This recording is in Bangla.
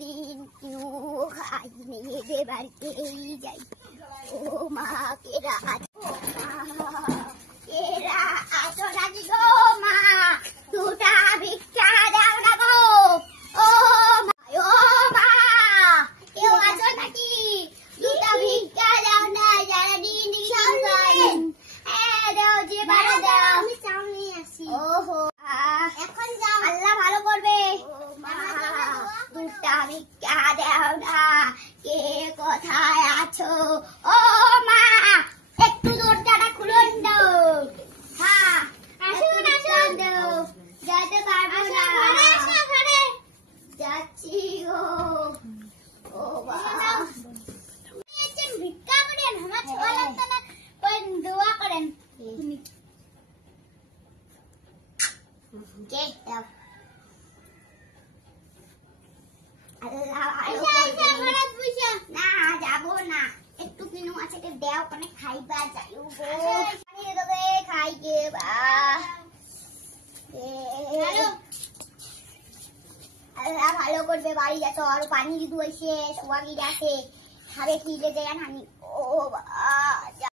বিন্টু খাইনি এদের বাড়িতেই যাই। ও মা কেরা কেরা আছো নাকি গো মা? দুটা ভিক্ষা দাও না গো। ও মা কেউ আছো নাকি? দুটা ভিক্ষা দাও না, যারা দিন দাও যে ভাড়া দাও। আমি চাও নিয়ে আসি। ওহো এখন যাও, আল্লাহ ভালো করবে। দুটা ভিক্ষা দাও না, কে কোথায় আছো? ও মা একটু দরজাটা খুলুন দাও। হ্যাঁ আসুন আসুন দাও, যেতে পারবো না। যাচ্ছি গো। ও বাবা ভিক্ষা করেন, আমার ছোঁয়া লাগতো না, দোয়া করেন। কে দাও না যাবো না, একটু কিনু আছে দেও অনেক খাইবা যাইও গো। দেবে খাই গে বা আল্লাহ ভালো করবে। বাড়ি যাচ্ছ আরো পানি যদি হয়েছে সোয়াগির আছে খাবে খিদে দেয় নানি। ও বা